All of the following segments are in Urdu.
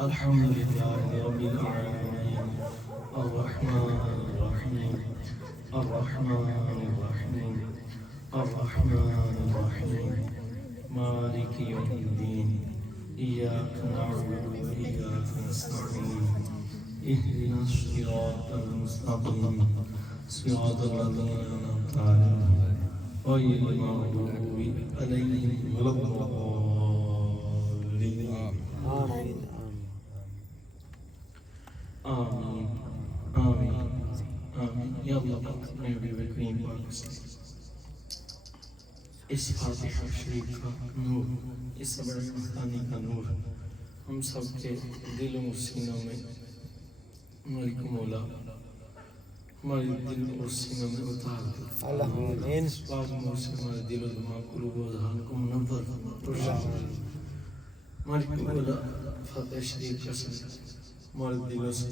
الحمد لله رب العالمين الرحمن الرحيم الرحمن الرحيم الرحمن الرحيم مالك يوم الدين إياك نعبد وإياك نستعين اهدنا الصراط المستقيم صراط الذين أنعمت عليهم غير المغضوب عليهم ولا الضالين آمين آمين آمين آمين يا الله نبي بكريم پاک اس فاتحہ شریف کا نور اس بڑے مستانی کا نور ہم سب کے دلوں و سینوں میں ہماری کو مولا ہمارے دل اور سینوں میں اتار دے اللہم اس پاک نور سے ہمارے دل و دماغ قلوب و اذہان کو منور روشن ہماری کو مولا فاتحہ شریف کا سن ہمارے دلوں سے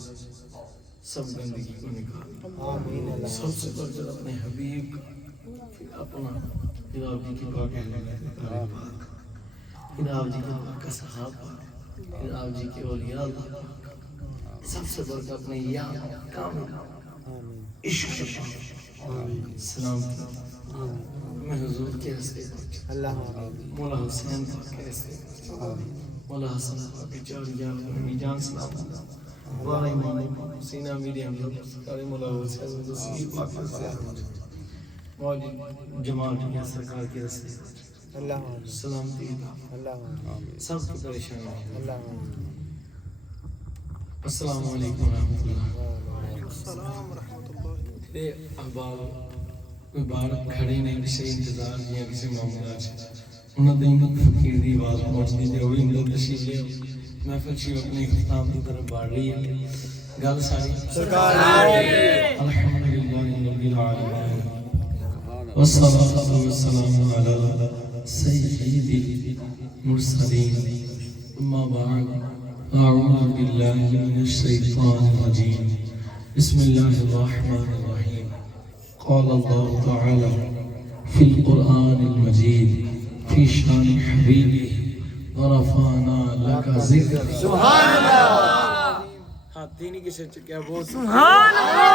سب گندگی کو نکال آمین سب سے برتر اپنے حبیب کا پھر اپنا پھر آپ جی کی پاک اہل بیت پاک پھر آپ جی کے پاک کا صحابہ پھر آپ جی کے اولیاء اللہ پاک سب سے برتر اپنے یا کامل عشق سلام میں حضور کے رستے پر مولا حسین پاک کے رستے پر مولا حسن پاک کے چار یار امی جان سلام والا امام سینہ میری حمد سرکار مولا حسین تصویر پاک کے رستے پر موجود جمال کی سرکار کے رستے پر سلامتی سب کی پریشان ہے السلام علیکم ورحمۃ اللہ تیرے احباب مبارک کھڑے نے کسی انتظار یا کسی معاملات انہوں نے فقیر دی آواز پہنچتی تھی وہ اندر تشریف لے محفل شیو اپنے اختتام کی طرف بڑھ رہی ہے گل ساری سرکار الحمدللہ رب العالمین والصلاة والسلام على سيد المرسلين اما بعد اعوذ باللہ من الشیطان الرجیم بسم اللہ الرحمن الرحیم قال اللہ تعالی فی القرآن المجید فی شان حبیبی ورفعنا لک ذکر سبحان اللہ ہاتھی نہیں کسے چکیا بہت سبحان اللہ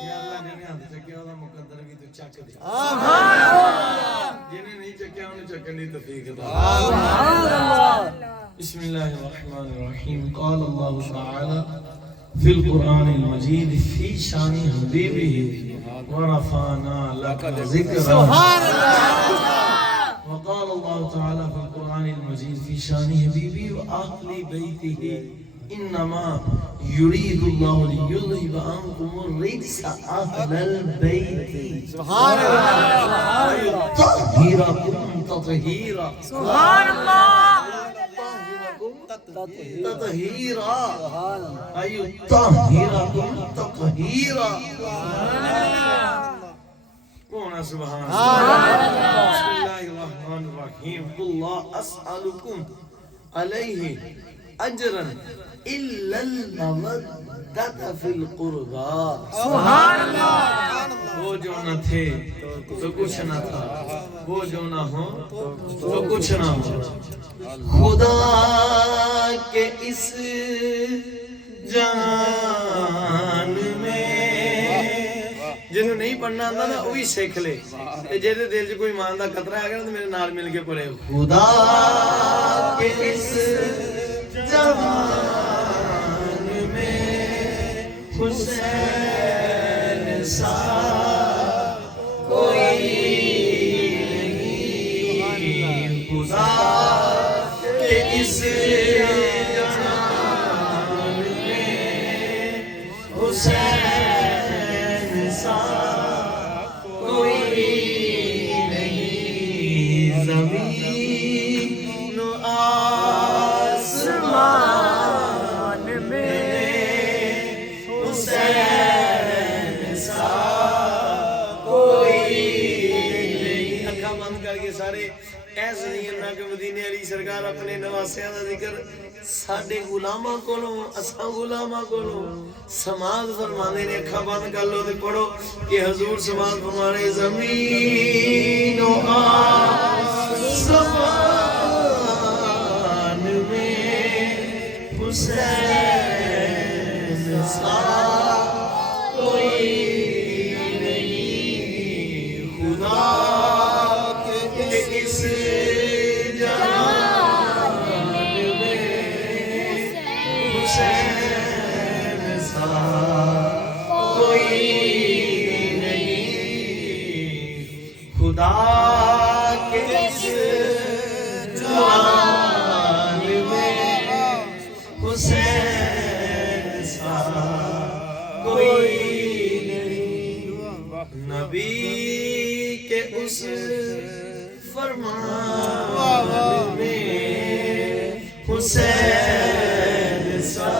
یا اللہ جنہیں ہاتھ چکیا ہوگا مقدر بھی تو چک دے سبحان اللہ جنہیں نہیں چکیا انہیں چکنے توفیق عطا سبحان اللہ بسم اللہ الرحمن الرحیم قال اللہ تعالی فی القرآن المجید فی شان حبیبہ ورفعنا لک ذکر سبحان اللہ وقال اللہ تعالی فی القرآن المجید فی شان حبیبہ وآہل بیتہ انما یرید اللہ لیذہب عنکم الرجس اہل البیت سبحان اللہ ویطہرکم تطہیرا سبحان اللہ تطہیرا ایطہرکم تطہیرا کون ہے سبحان اللہ بسم اللہ الرحمن الرحیم قل لا اسألکم علیہ اجرا الا المودۃ فی القربى سبحان اللہ وہ جو نہ تھے تو کچھ نہ تھا وہ جو نہ ہو تو کچھ نہ ہو خدا کے اس جان میں جنہوں نہیں پڑھنا آتا نا وہی سیکھ لے جیسے دل سے کوئی ایمان دا قطرہ آ گیا تو میرے نال مل کے پڑھے خدا کے اس جان میں حسین سا کوئی نہیں خدا کے اس جان میں حسین سا کوئی نہیں زمین و آسمان میں حسین سا کوئی نہیں اکھا بند کر کے سارے ایسے نہیں اللہ کے مدینے علی سرکار اپنے نواسیاں دا ذکر ساڈے غلاماں کولوں اساں غلاماں کولوں سماعت فرماندے نے اکھاں بند کر لو تے پڑھو کہ حضور سماعت فرمانے زمین و آسمان میں حسین سا کوئی نہیں خدا کے اس جہان میں حسین سا کوئی نہیں خدا کے اس جہان میں حسین سا کوئی نہیں نبی کے اس فرمان میں حسین سا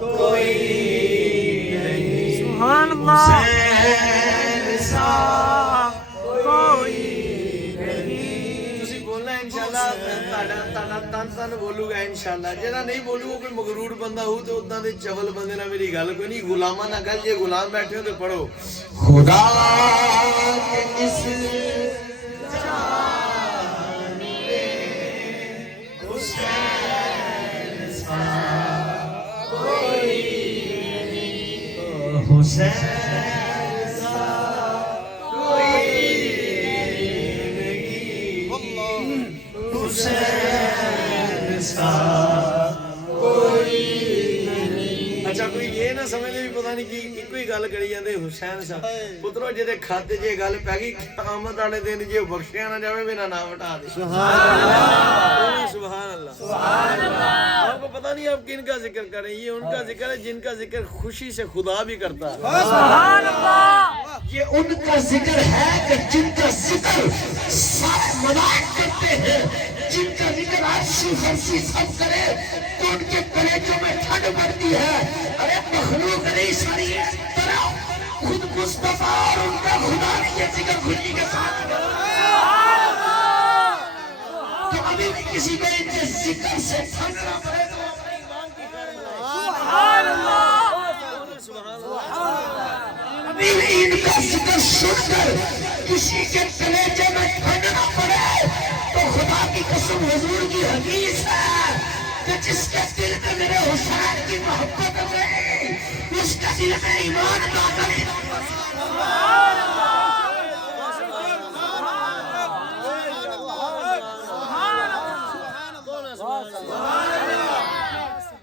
کوئی نہیں سبحان اللہ حسین سا کوئی نہیں تسی بولنا انشاءاللہ تن تن بولو گا انشاءاللہ جہاں نہیں بولو کوئی مغرور بندہ ہو تو اتنا دے چول بندے نہ میری گل کوئی نہیں غلامہ نہ گل جے غلام بیٹھے ہو تو پڑھو خدا کے اس جہان میں حسین سا کوئی نہیں حسین سا کوئی نہیں حسین سا کوئی نہیں اچھا کوئی یہ نہ سمجھ لے بھی پتہ نہیں کی کوئی گل کری جاندے حسین صاحب پترو جے کھاتے جے گل پہ گئی قیامت والے دن جے بخشیا نہ جاوے میرا نام ہٹا دے سبحان اللہ سبحان اللہ آپ کو پتہ نہیں آپ کن کا ذکر کریں یہ ان کا ذکر ہے جن کا ذکر خوشی سے خدا بھی کرتا ہے سبحان اللہ یہ ان کا ذکر ہے کہ جن کا ذکر سارے ملائکے کرتے ہیں جن کا ذکر عرشی فرشی سب کرے تو ان کے کلیجوں میں ٹھنڈ بڑھتی ہے ارے مخلوق نہیں ساری ہے خود مصطفیٰ اور ان کا خدا نے یہ ذکر خوشی کے ساتھ تو ابھی بھی کسی کو ان کے ذکر سے ٹھنڈ نہ پڑے تو اپنے ایمان کی خیر سبحان اللہ ابھی بھی ان کا ذکر سن کر کسی کے کلیجے میں ٹھنڈ نہ پڑے تو خدا کی قسم حضور کی حدیث ہے کہ جس کے دل میں میرے حسین کی محبت ہو گئی اس کے دل میں ایمان داخل ہے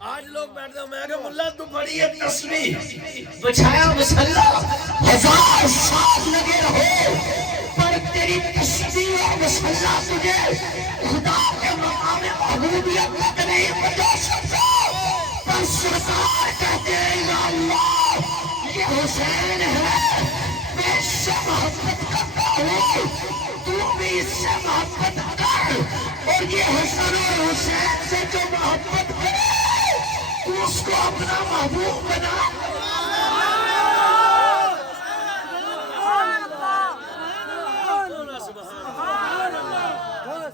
آج لوگ بیٹھتے ہیں میں کہ ملا تو بڑی ہے تسبیح بچھایا مسلح 1000 سال لگے رہو پر تیری تسبیح اور مسلح تجھے خدا کے مقام محبوبیت تک نہیں پہنچا سکتا پر سرکار کہتے ہیں یا اللہ یہ حسین ہے میں اس سے محبت کرتا ہوں تو بھی اس سے محبت کر اور یہ حسن اور حسین سے جو محبت کرے تو اس کو اپنا محبوب بنا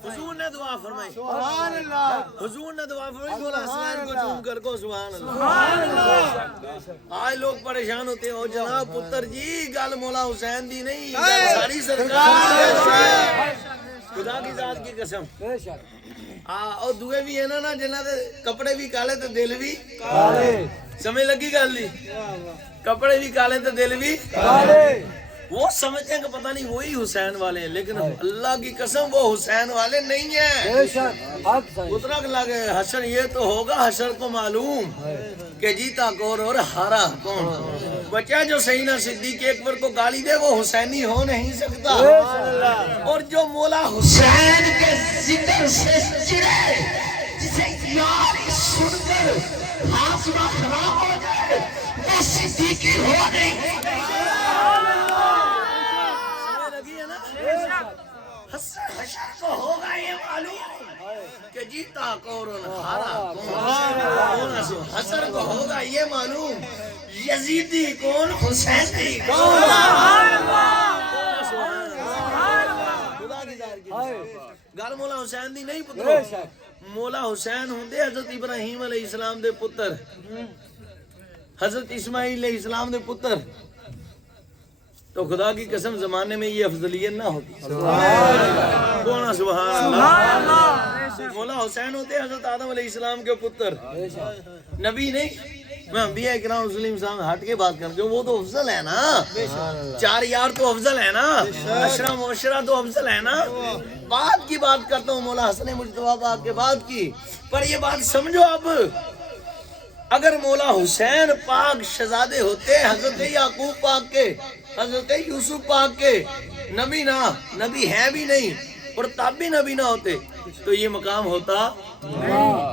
حضور نے دعا فرمائی سبحان اللہ حضور نے دعا فرمائی مولا حسین کو چوم کر کو سبحان اللہ آج لوگ پریشان ہوتے ہیں او جناب پتر جی گل مولا حسین دی نہیں گل ساری سرکار خدا کی ذات کی قسم اور دوے بھی ہیں نا جنہاں دے کپڑے بھی کالے تے دل بھی کالے سمجھ لگی گل دی کپڑے بھی کالے تے دل بھی کالے وہ سمجھتے ہیں کہ پتہ نہیں وہی حسین والے ہیں لیکن اللہ کی قسم وہ حسین والے نہیں ہیں اترک لگے حشر یہ تو ہوگا حشر کو معلوم کہ جیتا کون اور ہارا کون بچہ جو سیدنا صدیق اکبر کو گالی دے وہ حسینی ہو نہیں سکتا اور جو مولا حسین کے ذکر سے چڑے جسے یاری سن کر حاصلہ خراب ہو جائے وہ صدیقی ہو نہیں حشر کو ہوگا یہ معلوم کہ جیتا کون ہارا کون حشر کو ہوگا یہ معلوم یزیدی کون حسینی کون گل مولا حسین دی نہیں پترو مولا حسین ہوندے حضرت ابراہیم علیہ السلام دے پتر حضرت اسماعیل علیہ السلام دے پتر تو خدا کی قسم زمانے میں یہ افضلیت نہ ہوتی سبحان اللہ مولا حسین ہوتے حضرت آدم علیہ السلام کے پتر، نبی نہیں۔ میں انبیاء کرام مسلم صاحب ہٹ کے بات کرتے وہ تو افضل ہے نا، چار یار تو افضل ہے نا، عشرہ معاشرہ تو افضل ہے نا۔ بات کی بات کرتا ہوں مولا حسن مجتبیٰ پاک کے بعد کی، پر یہ بات سمجھو اب، اگر مولا حسین پاک شہزادے ہوتے حضرت یعقوب پاک کے، حضرت یوسف پاک کے، نبی نہ، نبی ہیں بھی نہیں اور تب بھی نبی نہ ہوتے تو یہ مقام ہوتا؟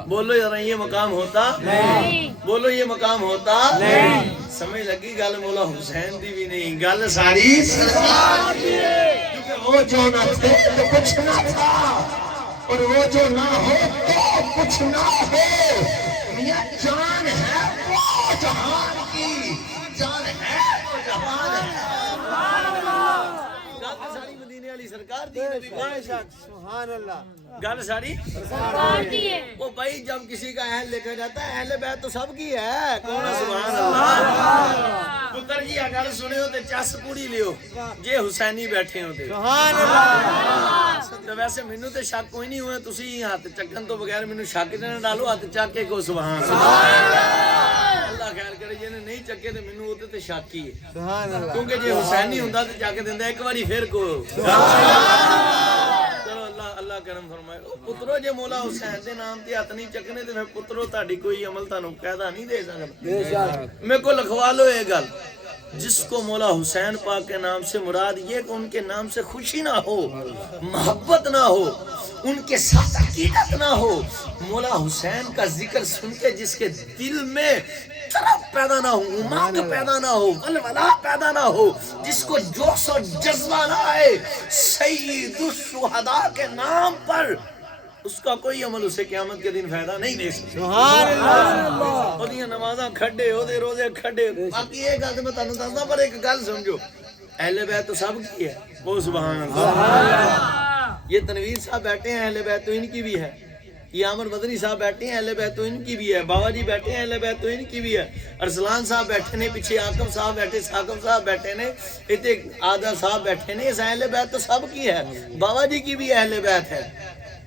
بولو یار یہ مقام ہوتا؟ بولو یہ مقام ہوتا؟ سمجھ لگی گل مولا حسین دی بھی نہیں، گل ساری سرکار دی ہے، کیونکہ وہ جو نہ تھے تو کچھ نہ تھا اور وہ جو نہ ہو تو کچھ نہ ہو۔ میاں جان ہے وہ جہان کی، جان ہے وہ جہان ہے۔ گل ساری مدینے والی سرکار دی ہے، سبحان اللہ، گل ساری سرکار دی ہے۔ وہ بھائی جب کسی کا اہل لکھا جاتا ہے اہل بیت تو سب کی ہے، کون ہے؟ سبحان اللہ۔ پتر جی اگر سنے ہو تو چس پوڑی لیو جے حسینی بیٹھے ہو تے سبحان اللہ، تو ویسے مینوں تے شک کوئی نہیں ہوئے، تسی ہاتھ چکن تو بغیر مینوں شک نہ ڈالو، ہاتھ چک کے کو سبحان اللہ۔ اللہ خیر کرے جے نے نہیں چکے تے مینوں اوتے تے شک ہی ہے، سبحان اللہ، کیونکہ جے حسینی ہوندا تے جا کے دیندا ایک واری پھر کو۔ چلو اللہ اللہ کرم فرمائے۔ پترو جے مولا حسین دے نام تے ہاتھ نہیں چکنے تے پھر پترو تہاڈی کوئی عمل تانوں قاعدہ نہیں دے سکدا۔ میرے کو لکھوا لو یہ گل، جس کو مولا حسین پاک کے نام سے مراد یہ کہ ان کے نام سے خوشی نہ ہو، محبت نہ ہو، ان کے ساتھ عقیدت نہ ہو، مولا حسین کا ذکر سن کے جس کے دل میں طرف پیدا نہ ہو، امنگ پیدا نہ ہو، ولولہ پیدا نہ ہو، جس کو جوش و جذبہ نہ آئے سید الشہداء کے نام پر، اس کا کوئی عمل اسے قیامت کے دن فائدہ نہیں دے سکتا۔ سبحان اللہ، اودیاں نمازاں کھڈے، اودے روزے کھڈے۔ باقی یہ گل میں تانوں دسدا پر ایک گل سمجھو، اہل بیت تو سب کی ہے، وہ سبحان اللہ۔ یہ تنویر صاحب بیٹھے ہیں اہل بیت تو ان کی بھی ہے، یہ عامر مدنی صاحب بیٹھے ہیں اہل بیت تو ان کی بھی ہے، بابا جی بیٹھے ہیں اہل بیت تو ان کی بھی ہے، ارسلان صاحب بیٹھے نے، پیچھے آکم صاحب بیٹھے، ساکم صاحب بیٹھے نے، اتنے آدھا صاحب بیٹھے نے، اس اہل بیت تو سب کی ہے، بابا جی کی بھی اہل بیت ہے،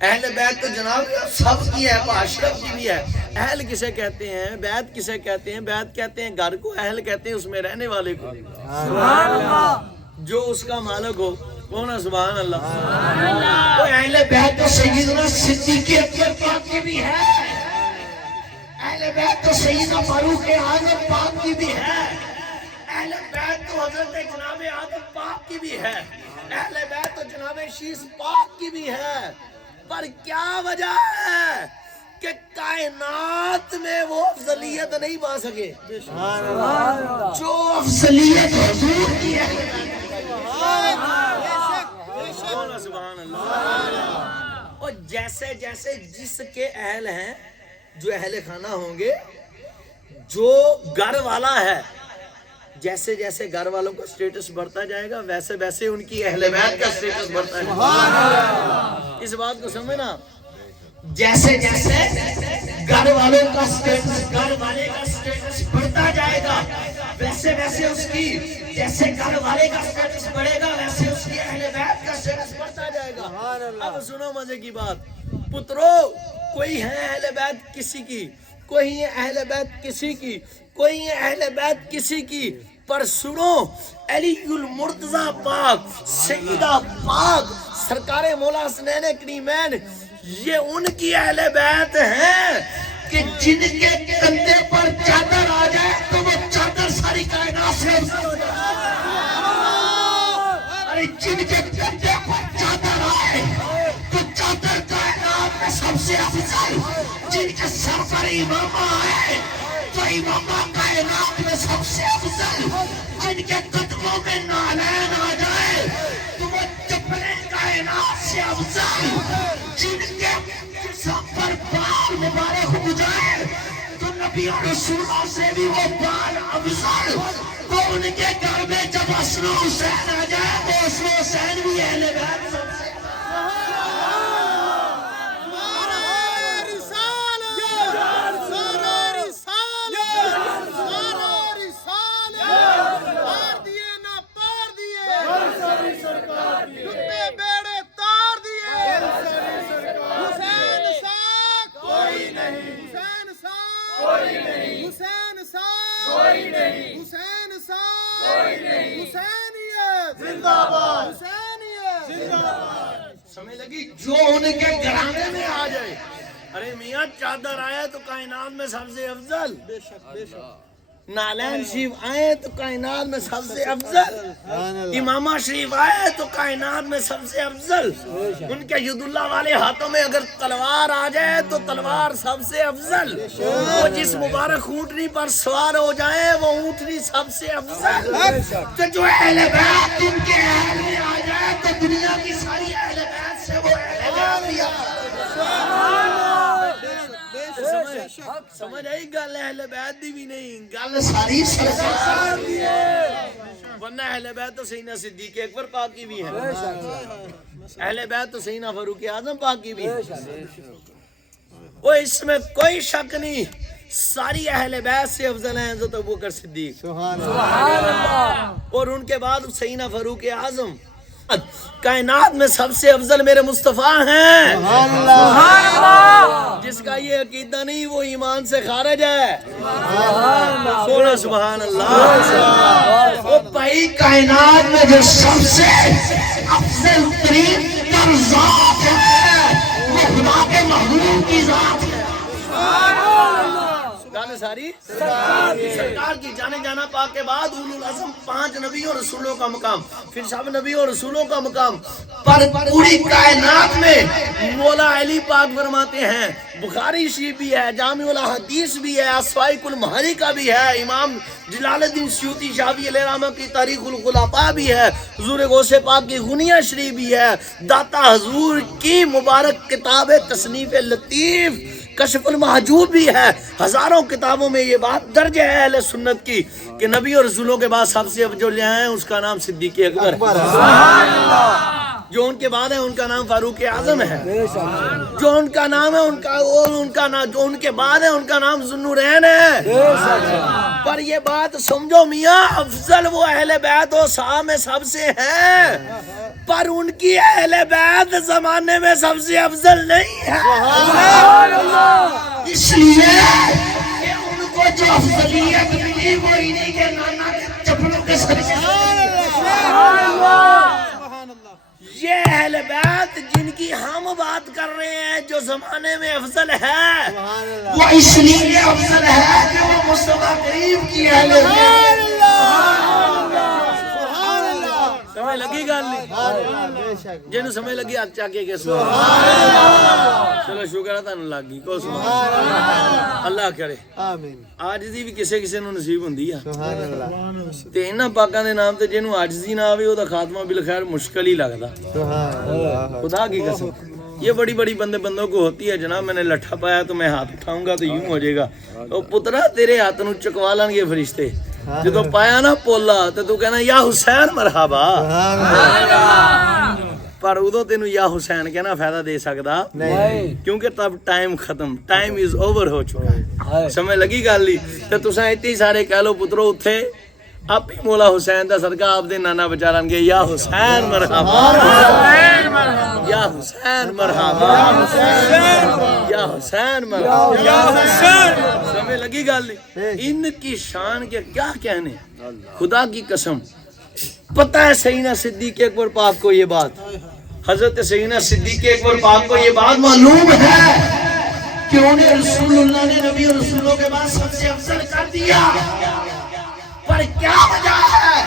اہل بیت تو جناب سب کی ہے، اشرف کی بھی ہے۔ اہل کسے کہتے ہیں؟ بیت کسے کہتے ہیں؟ بیت کہتے ہیں گھر کو، اہل کہتے ہیں اس میں رہنے والے کو، سبحان اللہ، جو اس کا مالک ہو، کون ہے؟ سبحان اللہ۔ وہ اہل بیت تو سیدنا صدیق اکبر پاک کی بھی ہے، اہل بیت تو سیدنا فاروق اعظم پاک کی بھی ہے، اہل بیت تو حضرت جناب آدم پاک کی بھی ہے، اہل بیت تو جناب شیش پاک کی بھی ہے، پر کیا وجہ ہے کہ کائنات میں وہ افضلیت نہیں پا سکے سبحان اللہ، جو افضلیت حضور کی ہے۔ سبحان اللہ۔ اور جیسے جیسے جس کے اہل ہیں، جو اہل خانہ ہوں گے، جو گھر والا ہے، جیسے جیسے گھر والوں کا سٹیٹس بڑھتا جائے گا ویسے ویسے ان کی اہل بیت کا سٹیٹس بڑھتا جائے گا۔ اس بات کو سمجھنا، جیسے جیسے گھر والوں کا سٹیٹس، گھر والے کا سٹیٹس بڑھتا جائے گا ویسے ویسے اس کی، جیسے گھر والے کا سٹیٹس بڑھے گا ویسے اس کی اہل بیت کا سٹیٹس بڑھتا جائے گا۔ اب سنو مزے کی بات، پترو کوئی ہے اہل بیت کسی کی، کوئی ہے اہل بیت کسی کی، کوئی ہے اہل بیت کسی کی، پر سنو علی المرتضی پاک، سیدہ پاک، سرکار مولا حسنین کریمین، یہ ان کی اہل بیت ہیں کہ جن کے کندھے پر چادر آ جائے تو وہ چادر ساری کائنات سے افضل ہو جائے، ارے جن کے کندھے پر چادر آئے تو چادر کائنات میں سب سے افضل، جن کے سر پر امامہ آئے تو امامہ کائنات میں سب سے افضل، جن کے قدموں میں نالین آ جائے تو وہ چپلیں کائنات سے افضل، جن کے سب پر بال مبارک ہو جائے تو نبی اور رسولوں سے بھی وہ بال افضل، تو ان کے گھر میں جب حسن و حسین آ جائے تو حسن و حسین بھی اہل بیت سب سے بیڑے تار دیے حسین جو ان کے گھرانے میں آ جائے. ارے میاں چادر آئے تو کائنات میں سب سے افضل. نالین شریف آئے تو کائنات میں سب سے افضل. امامہ شریف آئے تو کائنات میں سب سے افضل. ان کے ید اللہ والے ہاتھوں میں اگر تلوار آ جائے تو تلوار سب سے افضل. وہ جس مبارک اونٹنی پر سوار ہو جائے وہ اونٹنی سب سے افضل. تو جو اہل بیت ان کے اہل میں آ جائے تو دنیا کی ساری اہل بیت سے وہ اہل بیت بھی آ. سمجھ آئی گل اہل بیت دی بھی نہیں گل ساری سرکار دی ہے. ورنہ اہل بیت تو سیدنا صدیق اکبر پاک کی بھی ہے. اہل بیت تو سیدنا فاروق اعظم پاک کی بھی ہے. وہ اس میں کوئی شک نہیں ساری اہل بیت سے افضل ہیں حضرت ابوبکر صدیق اور ان کے بعد سیدنا فاروق اعظم. کائنات میں سب سے افضل میرے مصطفیٰ ہیں. جس کا یہ عقیدہ نہیں وہ ایمان سے خارج ہے. بولو سبحان اللہ. وہ بھائی کائنات میں جو سب سے افضل ترین ذات ہے وہ خدا کے محبوب کی ذات ہے. ساری سرکار کی جانے جانا پاک کے بعد اولو العزم 5 نبی اور رسولوں کا مقام پھر سب نبی اور رسولوں کا مقام پر پوری کائنات میں مولا علی پاک فرماتے ہیں. بخاری شریف بھی ہے جامع الاحادیث بھی ہے اسوائق المحری کا بھی ہے امام جلال الدین سیوطی شافعی علیہ رحمہ کی تاریخ الخلفاء بھی ہے حضور غوث پاک کی غنیہ شریف بھی ہے داتا حضور کی مبارک کتاب تصنیف لطیف کشف المحجوب بھی ہے. ہزاروں کتابوں میں یہ بات درج ہے اہل سنت کی کہ نبی اور رسولوں کے بعد سب سے افضل ہیں اس کا نام صدیق اکبر ہے. جو ان کے بعد ہے ان کا نام فاروق اعظم ہے. جو ان کا نام ہے ان کا نام جو ان کے بعد ہے ان کا نام ذو النورین ہے. پر یہ بات سمجھو میاں افضل وہ اہل بیت و صحابہ میں سب سے ہیں پر ان کی اہل بیت زمانے میں سب سے افضل نہیں ہے. اس لیے کہ ان کو جو افضلیت ملی وہ انہی کے نانا کے چپلوں کے ساتھ. یہ اہل بیت جن کی ہم بات کر رہے ہیں جو زمانے میں افضل ہے وہ اس لیے افضل ہے کہ وہ مصطفیٰ کریم کی اہل بیت. سمجھ لگی گل نہیں جنہوں سمجھ لگی ہاتھ چاکے کے چلو شکر ہے تانوں لگ گئی کو سبحان اللہ کرے. عاجزی بھی کسے کسے نوں نصیب ہوندی ہے تے انہاں پاکاں دے نام تے جنوں عاجزی نہ آوے او دا خاتمہ بالخیر مشکل ہی لگدا. خدا کی قسم یہ بڑی بڑی بندوں کو ہوتی ہے جناب میں نے لٹھا پایا تو میں ہاتھ اٹھاؤں گا تو یوں ہو جائے گا. تو پترا تیرے ہاتھ نوں چکوا لان گے فرشتے جدو پایا نا پولا تو کہنا یا حسین مرحبا پر ادو تینوں یا حسین کہنا فائدہ دے سکتا کیونکہ تب ٹائم ختم ٹائم از اوور ہو چکا ہے. سمجھ لگی گل نہیں تو تساں اتنے سارے کہہ لو پترو اتھے آپ ہی مولا حسین دا صدقہ آپ دے نانا بچاران گے یا حسین مرحبا یا حسین مرحبا یا حسین مرحبا. سمجھ لگی گل ان کی شان کے کیا کہنے. خدا کی قسم پتہ ہے سیدنا صدیق اکبر پاک کو یہ بات حضرت سیدنا صدیق اکبر پاک کو یہ بات معلوم ہے کہ انہیں رسول اللہ نے نبی اور رسولوں کے بعد سب سے افضل کر دیا. پر کیا وجہ ہے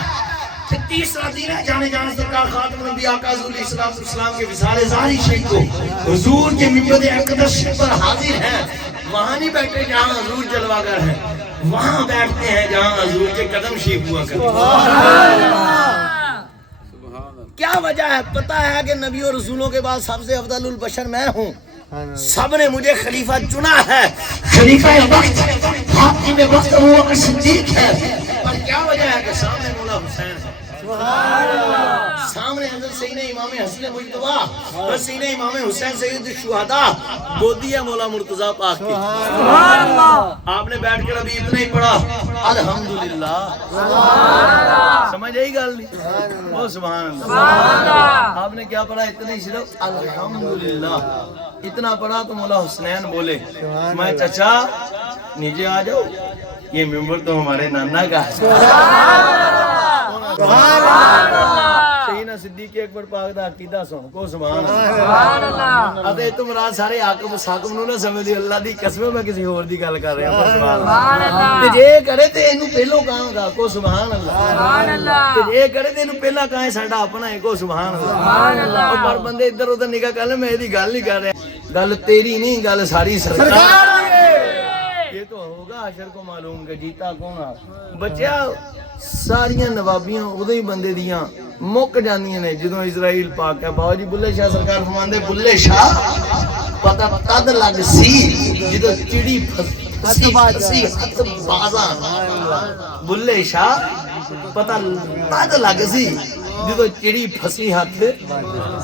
کہ تیسرا دن ہے جانے سرکار خاتم الانبیاء آقا حضور علیہ السلام کے وصال ظاہری شریف کو حضور کے منبر اقدس پر حاضر ہیں. وہاں نہیں بیٹھے جہاں حضور جلوہ گر ہیں وہاں بیٹھتے ہیں جہاں حضور کے قدم شریف ہوا کرتے. کیا وجہ ہے پتہ ہے کہ نبی اور رسولوں کے بعد سب سے افضل البشر میں ہوں. سب نے مجھے خلیفہ چنا ہے. خلیفہ وقت حاکم وقت ابو بکر صدیق ہے. پر کیا وجہ ہے کہ سامنے مولا حسین ہے سامنے حضرت سیدنا امام حسن مجتبی اور سیدنا امام حسین سید الشہداء گودی ہے مولا مرتضیٰ پاک کی. آپ نے بیٹھ کر ابھی اتنا ہی پڑھا الحمدللہ. سمجھ آئی گل نہیں وہ سبحان اللہ. آپ نے کیا پڑھا اتنا ہی صرف الحمدللہ اتنا پڑھا تو مولا حسنین بولے میں چچا نیچے آ جاؤ یہ ممبر تو ہمارے نانا کا ہے. سیدنا سیدنا صدیق اکبر پاک دا عقیدہ سن کو سبحان اللہ سبحان اللہ اتے تو مراد سارے حاکم ساکم نو نہ سمجھ دی اللہ دی قسم میں کسی اور دی گل کر رہا ہوں سبحان سبحان اللہ اللہ تے جے کرے تے اینو پہلو کہاں گا کو سبحان اللہ سبحان اللہ تے جے کرے تے اینو پہلا کہاں ساڈا اپنا ہے کو سبحان اللہ سبحان اللہ او پر بندے ادھر ادھر نگاہ کر لے میں ایدی گل نہیں کر رہا گل تیری نہیں گل ساری سرکار یہ تو ہوگا حشر کو معلوم کہ جیتا کون آ بچیا ساریاں نوابیاں ادو ہی بندے دیاں مک جاندیاں نے جدوں اسرائیل پاک ہے بابا جی بلے شاہ سرکار فرماندے بلے شاہ پتہ تد لگ سی جدوں چڑی پھسی ہتھ بازاں بلے شاہ پتہ تد لگ سی جدوں چڑی پھسی ہاتھ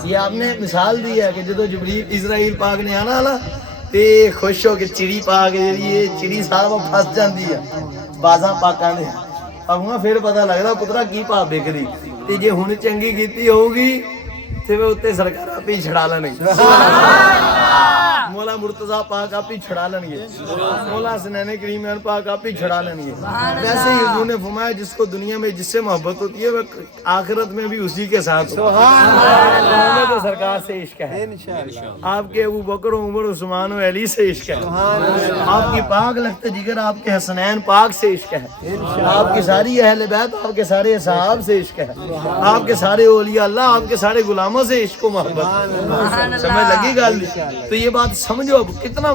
یہ آپ نے مثال دی ہے کہ جدوں جبریل اسرائیل پاک نے آنا نا تے خوش ہو کے چڑی پاک جیڑی ہے چڑی صاحب پھس جاندی ہے بازاں پاکاں دے اب پھر پتہ لگدا پترا کی پا بکدی تے جے ہن چنگی کیتی ہوگی تے وہ اوتے سرکار آپ ہی چھڑا لیں مولا مرتضیٰ پاک آپ ہی چھڑا لیں گے مولا حسنین کریمین پاک آپ ہی چھڑا لیں گے ویسے ہی حضور نے فرمایا جس کو دنیا میں جس سے محبت ہوتی ہے وہ آخرت میں بھی اسی کے ساتھ ہمیں تو سرکار سے عشق ہے آپ کے ابو بکر و عمر عثمان و علی سے عشق ہے آپ کی پاک لخت جگر آپ کے حسنین پاک سے عشق ہے آپ کی ساری اہل بیت آپ کے سارے اصحاب سے عشق ہے آپ کے سارے اولیاء اللہ آپ کے سارے غلاموں سے عشق و محبت سمجھ لگی گل تو یہ بات سمجھو اب کتنا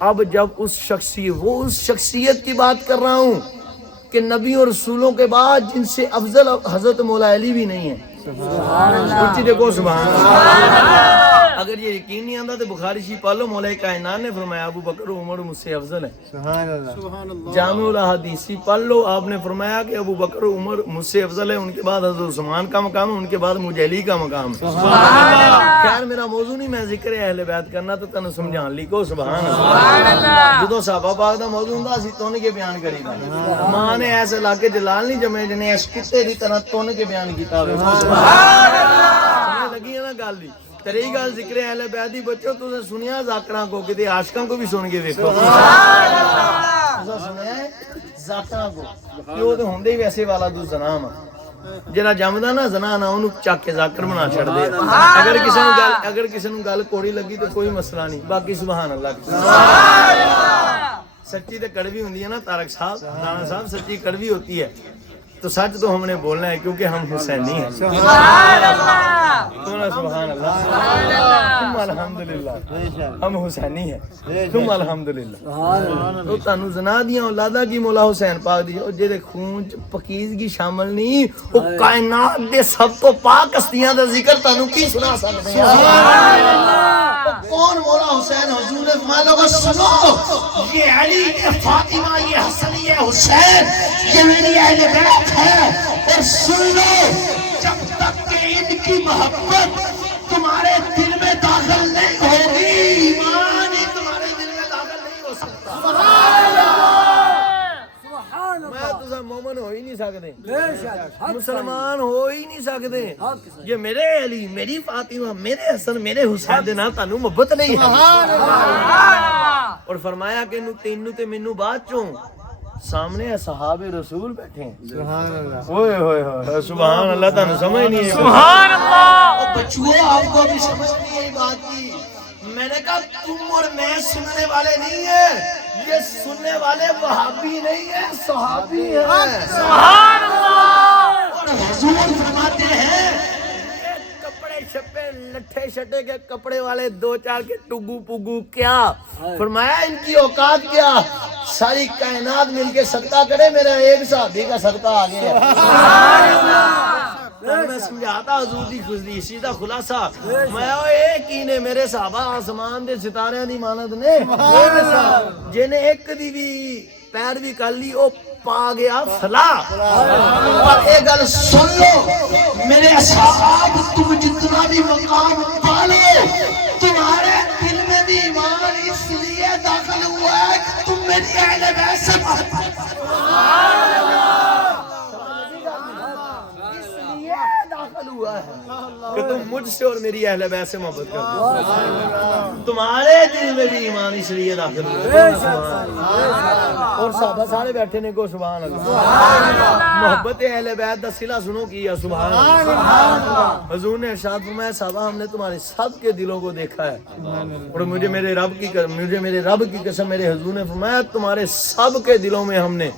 اب جب اس شخصیت کی بات کر رہا ہوں کہ نبی اور رسولوں کے بعد جن سے افضل حضرت مولا علی بھی نہیں ہے کچھ دیکھو سبحان اللہ اگر یہ یقین نہیں آتا تو بخاری شریف پڑھ لو مولا کائنات نے فرمایا ابو بکر و عمر مجھ سے افضل ہے سبحان اللہ جامع الاحادیثی پڑھ لو آپ نے فرمایا کہ ابو بکر و عمر مجھ سے افضل ہے ان کے بعد حضرت عثمان کا مقام ہے ان کے بعد مجھے علی کا مقام ہے خیر میرا موضوع نہیں میں ذکر اہل بیت کرنا تو تنو سمجھان لی کو سبحان اللہ جدوں صحابہ پاک دا موضوع ہوندا اسی تن کے بیان کری دا ماں نے ایسے علاقے جلال نہیں جمے جنے اس کتے دی طرح تن کے بیان کیتا ہوئے سبحان اللہ لگی ہے نا گل دی تیری گل ذکر اہل بیت دی بچو تسیں سنیا ذاکراں کو کتے عاشقاں کو بھی سن کے دیکھو سبحان اللہ تسیں سنیا ہے ذاکراں کو کہ وہ تے ہوندے ہی ویسے والا دو زنام جڑا جمدا نا زنا نا اونوں چک کے ذاکر بنا چھڑ دے اگر کسی نوں گل کوڑی لگی تو کوئی مسئلہ نہیں باقی سبحان اللہ سبحان اللہ سچی تے کڑوی ہوندی ہے نا تارک صاحب رانا صاحب سچی کڑوی ہوتی ہے تو سچ تو ہم نے بولنا ہے کیونکہ ہم حسینی ہیں سبحان اللہ سبحان اللہ تم الحمدللہ ہم حسینی ہیں تم الحمدللہ تو تانوں زنا دیاں اولاداں کی مولا حسین پاک دی جے خون چ پاکیزگی شامل نہیں او کائنات دے سب تو پاک ہستیاں دا ذکر تانوں کی سنا سکدے ہیں سبحان اللہ کون مولا حسین حضور نے فرمایا لوگوں سنو یہ علی یہ فاطمہ یہ حسن یہ حسین یہ میری اہل بیت ہے اور سن لو جب تک کہ ان کی محبت تمہارے دل میں داخل نہیں ہوگی ایمان ہی تمہارے دل میں داخل نہیں ہو سکتا سبحان اللہ میں تو مومن ہو ہی نہیں سکتے مسلمان ہو ہی نہیں سکتے یہ میرے علی میری فاطمہ میرے حسن میرے حسین دے نال تانوں محبت نہیں ہے اور فرمایا کہ تینوں تے مینوں بعد چوں سامنے اصحاب رسول بیٹھے ہیں سبحان اللہ اوئے ہوئے ہوئے سبحان اللہ تانوں سمجھ نہیں ہے سبحان اللہ او بچو آپ کو بھی سمجھ نہیں ہے بات کی میں نے کہا تم اور میں سننے والے نہیں ہیں یہ سننے والے وہابی نہیں ہیں صحابی ہیں سبحان اللہ اور حضور فرماتے ہیں کپڑے چھپے لٹھے شٹے کے کپڑے والے دو چار کے ٹگو پگو کیا فرمایا ان کی اوقات کیا ساری کائنات مل کے صدقہ کرے میرا ایک صحابی کا صدقہ آ گیا سبحان اللہ میں سمجھاتا حضور دی خزدی سیدھا خلاصہ میں ایک ہی نے میرے صحابہ آسمان دے ستارے دی مانت نے جنہیں ایک دی بھی پیر بھی کر لی او پا گیا فلاح پر ایک گل سن لو میرے اصحاب تم جتنا بھی مقام پالو تمہارے دل میں بھی ایمان اس لیے داخل ہوا ہے کہ تم میری اہل بیت سے سبحان اللہ اس لیے داخل ہوا ہے کہ تم مجھ سے اور میری اہل بیت سے محبت کرتے ہو تمہارے دل میں بھی ایمان اس لیے داخل ہوا اور صحابہ سارے بیٹھے نے کو سبحان اللہ محبت اہل بیت دا صلہ سنو کیا سبحان اللہ حضور نے ارشاد فرمایا صحابہ ہم نے تمہارے سب کے دلوں کو دیکھا ہے اور مجھے میرے رب کی قسم میرے حضور نے فرمایا تمہارے سب کے دلوں میں ہم نے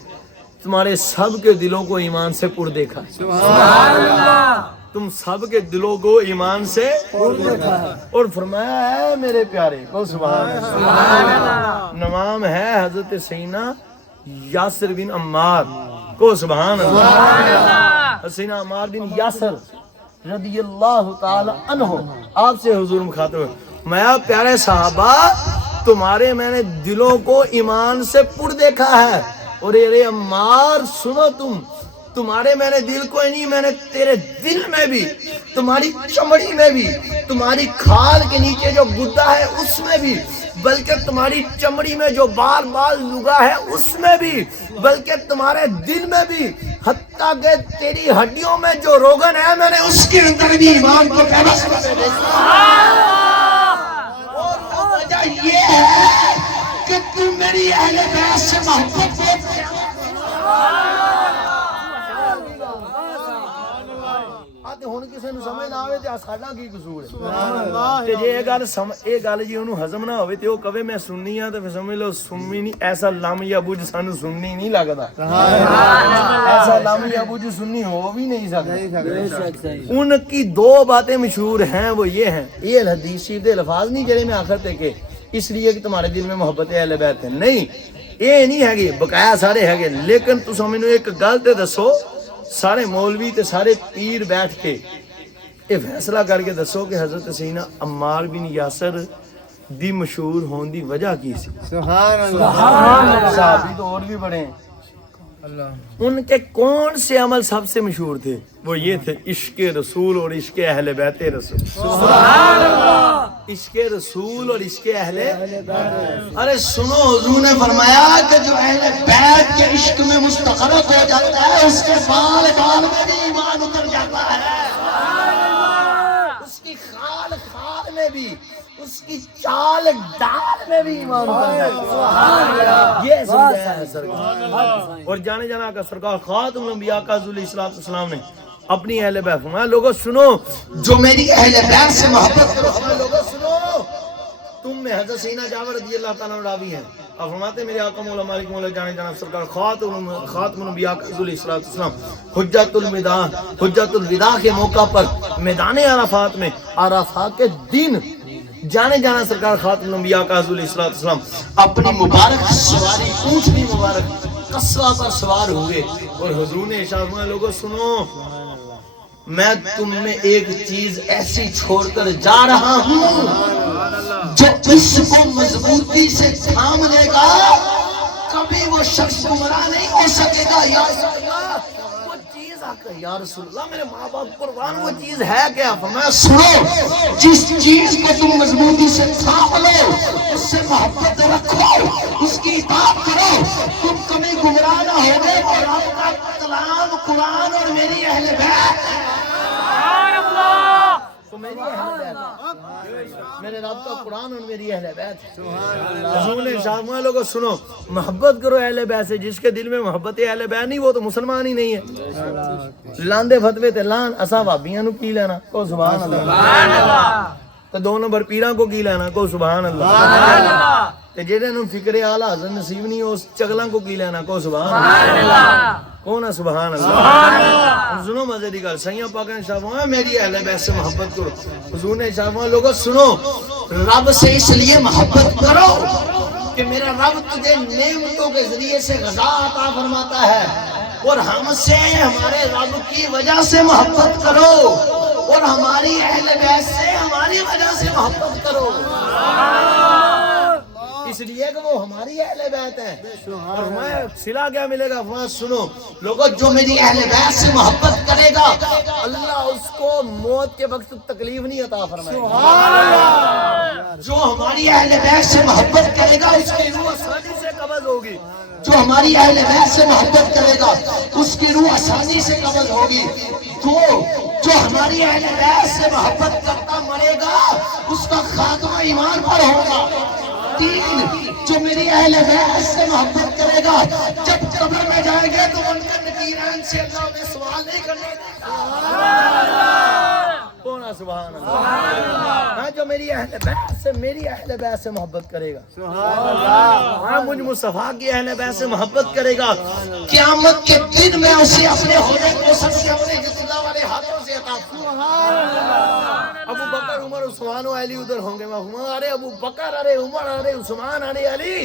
تمہارے سب کے دلوں کو ایمان سے پر دیکھا سبحان اللہ تم سب کے دلوں کو ایمان سے پر دیکھا اور فرمایا ہے میرے پیارے کو سبحان اللہ نام ہے حضرت سیدنا یاسر بن عمار کو سبحان اللہ سیدنا عمار بن یاسر رضی اللہ تعالی عنہ آپ سے حضور مخاطب ہے میں پیارے صحابہ تمہارے میں نے دلوں کو ایمان سے پر دیکھا ہے اور اے عمار سنو تمہارے میں نے دل کو نہیں میں نے تیرے دل میں بھی تمہاری چمڑی میں بھی تمہاری کھال کے نیچے جو گدا ہے اس میں بھی بلکہ تمہاری چمڑی میں جو بال لگا ہے اس میں بھی بلکہ تمہارے دل میں بھی حتیٰ کہ تیری ہڈیوں میں جو روگن ہے میں نے اس کے اندر بھی ایمان کو اور وجہ یہ ہے کہ تم میری اہل بیت سے محبت کرتے ہو ہن کسے نوں سمجھ نہ آوے تے ساڈا کی قصور ہے تے جے اے گل جی اونوں ہضم نہ ہوے تے او کہے میں سننی ہاں تے پھر سمجھ لو سننی نہیں ایسا لم یا بوجھ سانو سننی نہیں لگدا ایسا لم یا بوجھ سننی ہو بھی نہیں سکتا ان کی دو باتیں مشہور ہیں وہ یہ ہیں یہ حدیث شریف دے الفاظ نہیں جڑے میں آخر تے کہ اس لیے کہ تمہارے دل میں محبت اہل بیت ہے نہیں یہ نہیں ہے گی بقایا سارے ہے گے لیکن تساں مینوں ایک گل تے دسو سارے مولوی تے سارے پیر بیٹھ کے یہ فیصلہ کر کے دسو کہ حضرت سیدنا عمار بن یاسر دی مشہور ہون دی وجہ کی سی سبحان اللہ صحابی تو اور بھی بڑے ہیں ان کے کون سے عمل سب سے مشہور تھے وہ یہ تھے عشق رسول اور عشق اہل بیت رسول سبحان اللہ عشق رسول اور عشق اہل بیت ارے سنو حضور نے فرمایا کہ جو اہل بیت کے عشق میں مستغرق ہو جاتا ہے اس کے بال بال میں بھی ایمان اتر جاتا ہے اس کی خال میں بھی اس کی چال ڈال میں بھی ایمان اتر یہ سمجھایا ہے سرکار اور جانے جانا کا سرکار خاتم الانبیاء کا حضور علیہ السلام نے اپنی اہل بیت فرمایا لوگوں سنو جو میری اہل بیت سے محبت کرو لوگوں سنو تم میں حضرت سیدنا جابر رضی اللہ تعالیٰ عنہ راوی ہیں آپ فرماتے ہیں میرے آقا مولا مالک مولا جانے جانا سرکار خاتم الانبیاء کا حضور علیہ السلام حجت الوداع کے موقع پر میدان عرفات میں عرفات کے دن جانے جانا سرکار خاتم الانبیاء کا حضور علیہ السلام اپنی مبارک سواری اونٹنی مبارک قصوہ پر سوار ہوئے اور حضور نے ارشاد فرمایا لوگوں سنو میں تم میں ایک چیز ایسی چھوڑ کر جا رہا ہوں جو اس کو مضبوطی سے تھام لے گا کبھی وہ شخص گمراہ نہیں ہو سکے گا یا رسول اللہ میرے ماں باپ قربان وہ چیز ہے کیا فرمایا سنو جس چیز کو تم مضبوطی سے تھام لو اس سے محبت رکھو اس کی اطاعت کرو تم کبھی گمراہ نہ ہوگے اور آپ کا کلام قرآن اور میری اہل بیت تو میری اہل بیت میرے رب کا قرآن اور میری اہل بیت حضور نے ارشاد فرمایا لوگوں سنو محبت کرو اہل بیت سے جس کے دل میں محبت اہل بیت نہیں وہ تو مسلمان ہی نہیں ہے لاندے فتوے تے لان اساں بھابیاں نو کی لینا کو سبحان اللہ تے دو نمبر پیراں کو کی لینا کو سبحان اللہ تے جڑے نو فکر اعلی حضرت نصیب نہیں اس چگلاں کو کی لینا کو سبحان اللہ کون ہے سبحان اللہ سنو مزے دی گل سیاں پاک نے شاہ میری اہل بیت سے محبت کرو حضور نے شاہ لوگوں سنو رب سے اس لیے محبت کرو کہ میرا رب تجھے نعمتوں کے ذریعے سے غذا عطا فرماتا ہے اور ہم سے ہمارے رب کی وجہ سے محبت کرو اور ہماری اہل بیت سے ہماری وجہ سے محبت کرو اس لیے کہ وہ ہماری اہل بیت ہے اور میں صلہ کیا ملے گا فرمایا سنو لوگوں جو میری اہل بیت سے محبت کرے گا اللہ اس کو موت کے وقت تکلیف نہیں عطا فرمائے گا جو ہماری اہل بیت سے محبت کرے گا اس کی روح آسانی سے قبض ہوگی جو ہماری اہل بیت سے محبت کرے گا اس کی روح آسانی سے قبض ہوگی تو جو ہماری اہل بیت سے محبت کرتا مرے گا اس کا خاتمہ ایمان پر ہوگا. 3, جو میری اہل بیت سے محبت کرے گا جب قبر میں جائیں گے تو ان کے نکیران سے اللہ نے سوال نہیں کرنے دیگا. کون سبحان اللہ. جو میری اہل بیت سے محبت کرے گا, ہاں مجھ مصطفیٰ کی اہل بیت سے محبت کرے گا, قیامت کے دن میں اسے اپنے ہونے کو سب سے اپنے جسلہ والے ہاتھوں سے عطا فرماؤں. ابو بکر عمر عثمان و علی ادھر ہوں گے, ارے ابو بکر ارے عمر ارے عثمان ارے علی,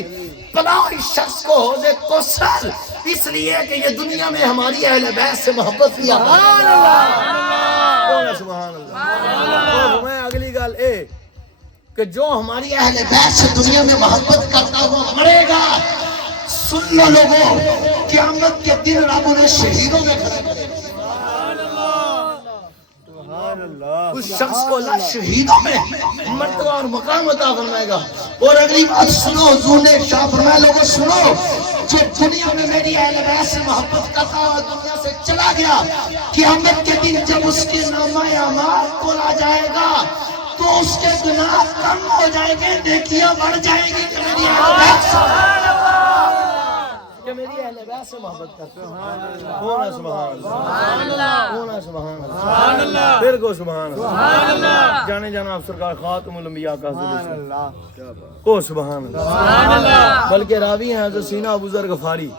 پلا اس شخص کو حوض کوثر, اس لیے کہ یہ دنیا میں ہماری اہل بیت سے محبت کیا. سبحان اللہ. میں اگلی گل اے کہ جو ہماری اہل بیت سے دنیا میں محبت کرتا ہوا مرے گا, سن لو لوگوں, قیامت کے دن رب انہیں شہیدوں میں کھڑا کرے گا. اس شخص کو اللہ شہیدوں میں مرتبہ اور مقام عطا فرمائے گا. اور اگلی بات سنو, حضور نے ارشاد فرمایا لوگوں سنو, جو دنیا میں میری اہل بیت سے محبت کرتا ہوا دنیا سے چلا گیا, قیامت کے دن جب اس کے نامہ اعمال کھولا جائے گا تو اس کے گناہ کم ہو جائیں گے, نیکیاں بڑھ جائیں گی. کہ میری اہل بیت سے محبت کرتا ہے. ہونا سبحان اللہ. پھر کو سبحان اللہ. جانے جانا سرکار خاتم الانبیاء کا کو سبحان اللہ. بلکہ راوی ہیں حضرت سینا ابو ذر غفاری.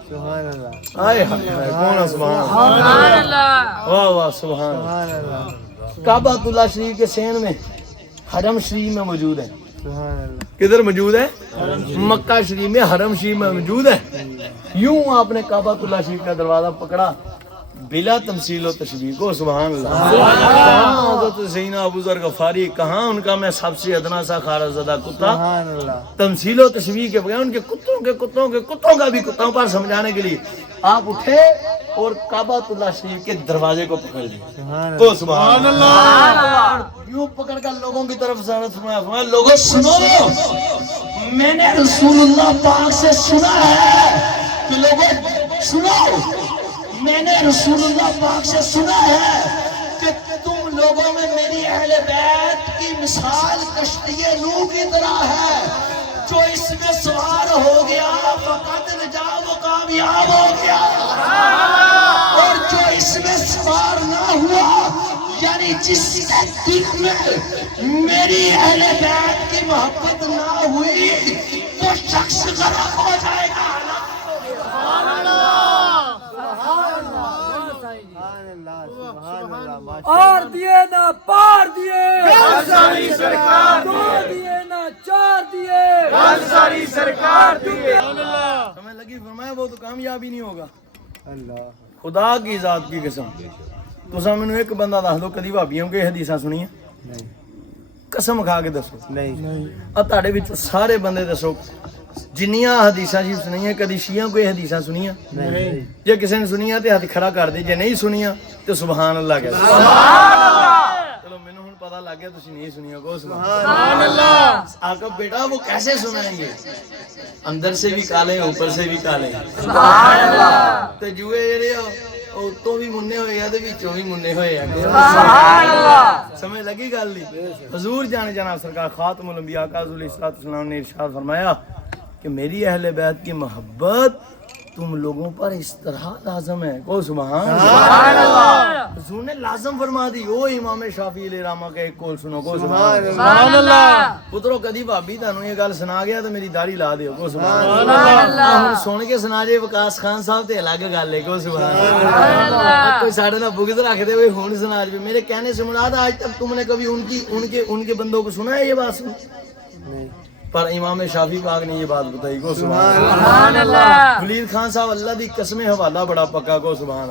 آئے کون سبحان اللہ. واہ واہ سبحان اللہ. کعبۃ اللہ شریف کے سین میں حرم شریف میں موجود ہے. کدھر موجود ہے؟ مکہ شریف میں حرم شریف میں موجود ہے. یوں آپ نے کعبۃ اللہ شریف کا دروازہ پکڑا بلا تمثیل و تشبیہ. کو سبحان اللہ. کہاں حضرت سیدنا ابو ذر غفاری, کہاں ان کا میں سب سے ادنا سا خارج زدہ کتا, تمثیل و تشبیہ کے بغیر ان کے کتوں کا بھی کتوں پر سمجھانے کے لیے آپ اٹھے اور کعبۃ اللہ شریف کے دروازے کو پکڑ لیے. تو سبحان اللہ. یوں پکڑ کر لوگوں کی طرف فرمایا لوگوں سنو, میں نے رسول اللہ پاک سے سنا ہے کہ لوگوں سنو, میں نے رسول اللہ پاک سے سنا ہے کہ تم لوگوں میں میری اہل بیت کی مثال کشتی نوح کی طرح ہے, جو اس میں سوار ہو گیا فقط نجا, وہ کامیاب ہو گیا, اور جو اس میں سوار نہ ہوا یعنی جس کے دل میں میری اہل بیت کی محبت نہ ہوئی وہ شخص غرق ہو جائے گا. اور دیے نہ پار دیے, سرکار دیے نہ چار دیے, سرکار دیے. ہمیں لگی فرمایا وہ تو کامیابی نہیں ہوگا. خدا کی ذات کی قسم تساں مینوں ایک بندہ دس دو کدی بھابیوں کے حدیثاں سنیاں؟ قسم کھا کے دسو. تہاڈے وچ سارے بندے دسو جنیاں حدیثاں جی سنیاں کدی شیعہ کوئی حدیثاں سنیاں؟ جے کسی نے سنیاں تے ہاتھ کھڑا کر دے, جے نہیں سنیاں تے سبحان اللہ کہہ. چلو مینوں ہن پتہ لگ گیا تسی نہیں سنیاں. کو سبحان اللہ. آقا بیٹا وہ کیسے سنائیں گے, اندر سے بھی کالے اوپر سے بھی کالے. سبحان اللہ. تے جوئے جڑے تو بھی مننے ہوئے ہیں تے وچوں بھی مننے ہوئے ہیں. سبحان اللہ. سمجھ لگی گل نہیں؟ حضور جانے جناب سرکار خاتم الانبیاء کا علیہ السلام نے ارشاد فرمایا کہ میری اہل بیت کی محبت تم لوگوں پر اس طرح لازم ہے. کو سبحان اللہ. حضور نے لازم فرما دی. او امام شافعی علیہ رحمہ کا ایک قول سنو. کو سبحان اللہ. پترو کدی بھابی تانوں یہ گل سنا گیا تو میری داڑھی لا دیو. کو سبحان اللہ. ہن سن کے سنا جے وقاص خان صاحب تے الگ گل ہے. کو سبحان اللہ. کوئی ساڈے نال بغض رکھ دے وے ہن سنا جے. میرے کہنے سے مراد آج تک تم نے کبھی ان کے بندوں کو سنا ہے یہ بات سن؟ نہیں. پر امام شافعی پاک نے یہ بات بتائی. کو سبحان اللہ. ولید خان صاحب اللہ دی قسم حوالہ بڑا پکا. کو سبحان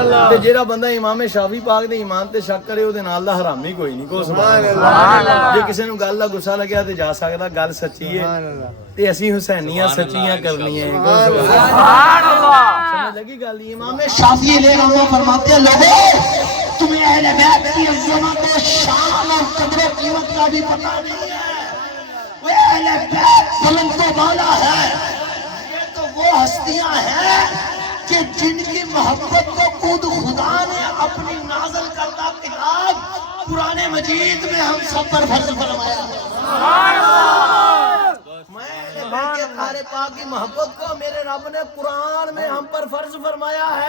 اللہ. تے جیڑا بندہ امام شافعی پاک دے ایمان تے شک کرے او دے نال دا حرامی کوئی نہیں. کو سبحان اللہ. جے کسے نوں گل دا غصہ لگیا تے جا سکدا گل سچی ہے تے اسی حسینیاں سچیاں کرنیاں ہیں. کو سبحان اللہ. سمجھ لگی گل؟ امام شافعی علیہ رحمہ فرماتے ہیں لوگوں تمہیں اہل بیت کی عظمت و شان اور قدر و قیمت کا بھی پتہ نہیں ہے. وہ اہل بیت بلند و بالا ہے. یہ تو وہ ہستیاں ہیں کہ جن کی محبت کو خود خدا نے اپنی نازل کردہ قرآن مجید میں ہم سب پر فرض فرمایا ہے۔ میں پیارے پاک کی محبت کو میرے رب نے قرآن میں ہم پر فرض فرمایا ہے۔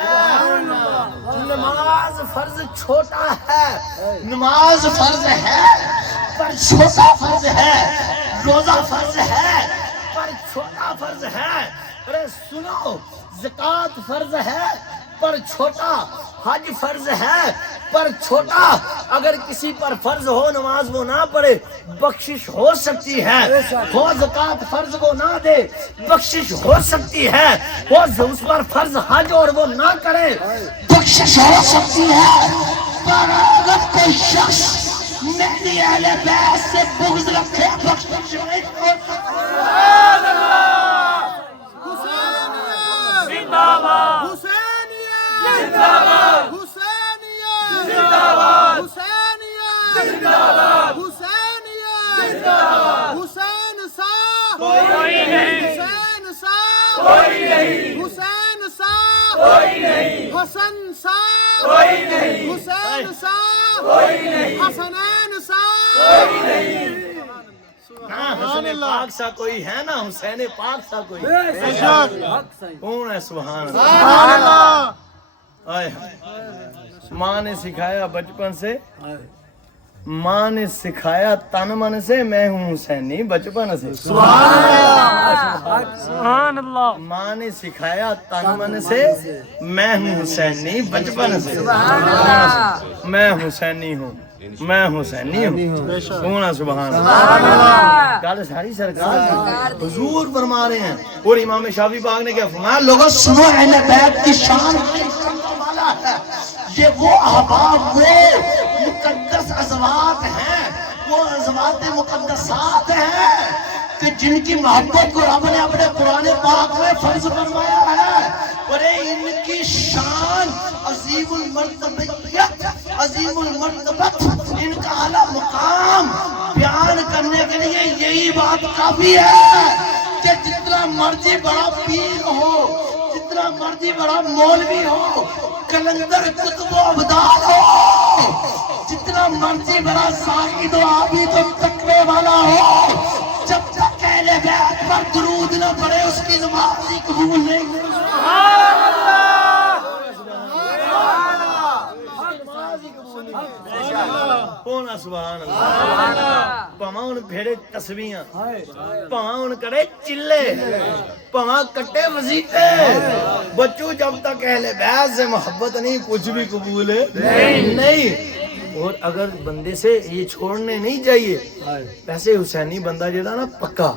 نماز فرض چھوٹا ہے، نماز فرض ہے پر چھوٹا فرض ہے، روزہ فرض ہے پر چھوٹا فرض ہے۔ ارے سنو، زکوٰۃ فرض ہے پر چھوٹا، حج فرض ہے پر چھوٹا۔ اگر کسی پر فرض ہو نماز وہ نہ پڑھے بخشش ہو سکتی ہے، وہ زکوٰۃ فرض کو نہ دے بخشش ہو سکتی ہے، وہ اس پر فرض حج اور وہ نہ کرے بخشش ہو سکتی ہے۔ پر اگر کوئی شخص میری اہل بیت سے بغض رکھے بخشش نہیں ہو سکتی۔ حسین پاک سا کوئی ہے نا، حسین پاک سا کوئی کون ہے؟ سبحان اللہ۔ ماں نے سکھایا بچپن سے، ماں نے سکھایا تن من سے، میں ہوں حسینی بچپن سے۔ سبحان اللہ۔ ماں نے سکھایا تن من سے، میں ہوں حسینی بچپن سے۔ میں حسینی ہوں، میں حسینی ہوں، کون ہے؟ سبحان اللہ۔ گل ساری سرکار حضور فرما رہے ہیں۔ اور امام شافعی پاک نے کیا فرمایا؟ لوگوں سنو، اہل بیت کی شان والا ہے، یہ وہ احباب، وہ مقدس ازواج ہیں، وہ ازواج مقدسات ہیں کہ جن کی محبت کو رب نے اپنے قرآن پاک میں فرض فرمایا ہے۔ اور ان کی شان عظیم المرتبت، عظیم المرتبت، ان کا اعلیٰ مقام بیان کرنے کے لیے یہی بات کافی ہے کہ جتنا مرضی بڑا پیر ہو، جتنا مرضی بڑا مولوی ہو، کلندر قطب و ابدال ہو، جتنا مرضی بڑا زاہد و عابد و تقوی والا ہو، جب تک اہل بیت پر درود نہ پڑے اس کی نماز ہی قبول نہیں ہوگی۔ سبحان اللہ۔ پاواں ہن پھیڑے تسبیحاں، پاواں ہن کرے چلے، پاواں کٹے وظیفے، بچوں جب تک اہل بیت سے محبت نہیں کچھ بھی قبول نہیں۔ اور اگر بندے سے یہ چھوڑنے نہیں چاہیے، ویسے حسینی بندہ جڑا نا پکا،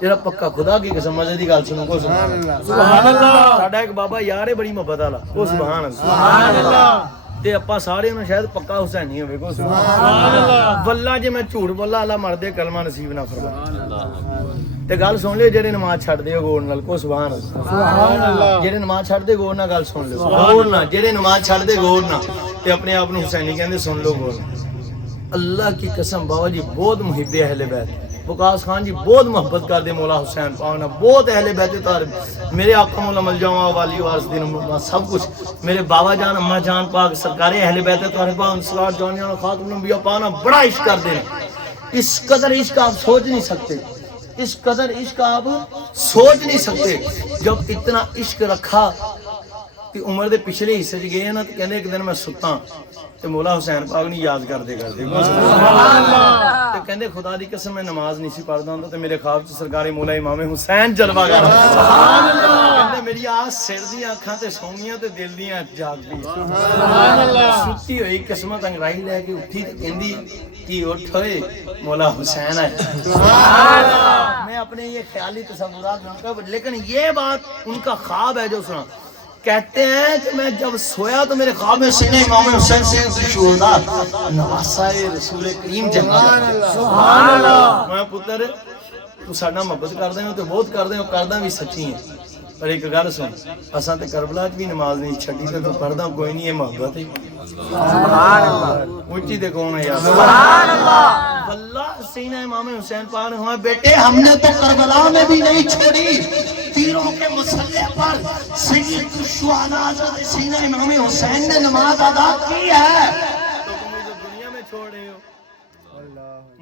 جڑا پکا، خدا کی قسم مزے دی گل سنو کو سبحان اللہ۔ ساڈا ایک بابا یار ہے بڑی محبت والا، کو سبحان اللہ۔ تے اپا سارے نوں شاید پکا حسینی ہوے کو سبحان اللہ۔ واللہ جے میں جھوٹ بولا اللہ مردے کلمہ نصیب نہ فرمائے۔ تے گل سن لے جڑے نماز چھڈ دے گول نال کو سبحان اللہ۔ جڑے نماز چھڈ دے گول نال گل سن لے گول نہ، جڑے نماز چھڈ دے گول نہ تے اپنے آپ نوں حسینی کہندے سن لو گول۔ اللہ کی قسم بابا جی بہت محب اہل بیت، وقاص خان جی بہت محبت کر دے مولا حسین پاک نے، بہت اہل بیت طارب، میرے آقا مولا ملجاواں والی وارث دین سب کچھ، میرے بابا جان اما جان پاک سرکار اہل بیت طارب انصار جانیاں خاتم الانبیاء پاک نے بڑا عشق کر دے۔ اس قدر عشق آپ سوچ نہیں سکتے، اس قدر عشق آپ سوچ نہیں سکتے۔ جب اتنا عشق رکھا کہ عمر دے پچھلے حصے چ گئے نا تو کہندے ایک دن میں ستا تے مولا حسین پاک نے یاد کردے سبحان اللہ، تے کہندے خدا دی قسم میں نماز نہیں سی پڑھدا ہوندا تے میرے خواب چ سرکار مولا امام حسین جلوہ گر سبحان اللہ، کہندے میری آس سر دی اکھاں تے سو گئیاں تے دل دیاں جاگ گئی سبحان اللہ۔ ستی ہوئی قسمت انگڑائی لے کے اٹھی تے کہندی کہ اٹھ ہوئے مولا حسین ہے سبحان اللہ۔ میں اپنے یہ خیالی تصورات نہ کر، لیکن یہ بات ان کا خواب ہے جو سنا، کہتے ہیں کہ میں جب سویا تو میرے خواب میں سینے امام حسین سے شہدا نواسہ رسول کریم جمع سبحان اللہ۔ میں پتر تو ساڈا محبت کردے ہو تو بہت کردے ہو، کردا بھی سچی ہیں، پر ایک گل سن، اساں تے کربلا بھی نماز نہیں چھڈی تے تو پڑھدا کوئی نہیں، ہے محبت ہے سبحان اللہ۔ اونچی تے کون ہے یار سبحان اللہ۔ واللہ سینہ امام حسین پاک نے ہوا بیٹے ہم نے تو کربلا میں بھی نہیں چھوڑی، تیروں کے مسلح پر سید الشہداء حضرت سینہ امام حسین نے نماز ادا کی ہے، تو تم جو دنیا میں چھوڑ رہے ہو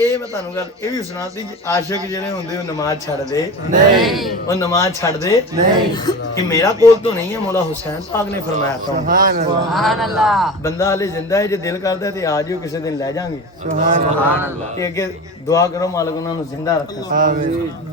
ਇਹ ਮੈਂ ਤੁਹਾਨੂੰ ਗੱਲ ਇਹ ਵੀ ਸੁਣਾਤੀ ਕਿ ਆਸ਼ਿਕ ਜਿਹੜੇ ਹੁੰਦੇ ਉਹ ਨਮਾਜ਼ ਛੱਡਦੇ ਨਹੀਂ, ਉਹ ਨਮਾਜ਼ ਛੱਡਦੇ ਨਹੀਂ। ਕਿ ਮੇਰਾ ਕੋਲ ਤੋਂ ਨਹੀਂ ਹੈ, ਮੌਲਾ ਹੁਸੈਨ ਪਾਕ ਨੇ ਫਰਮਾਇਆ। ਸੁਭਾਨ ਅੱਲਾਹ, ਸੁਭਾਨ ਅੱਲਾਹ। ਬੰਦਾ ਹਲੇ ਜ਼ਿੰਦਾ ਹੈ, ਜੇ ਦਿਲ ਕਰਦਾ ਤੇ ਆ ਜਿਓ, ਕਿਸੇ ਦਿਨ ਲੈ ਜਾਾਂਗੇ। ਸੁਭਾਨ ਅੱਲਾਹ। ਕਿ ਅੱਗੇ ਦੁਆ ਕਰੋ ਮਾਲਕ ਉਹਨਾਂ ਨੂੰ ਜ਼ਿੰਦਾ ਰੱਖੇ। ਆਮੀਨ।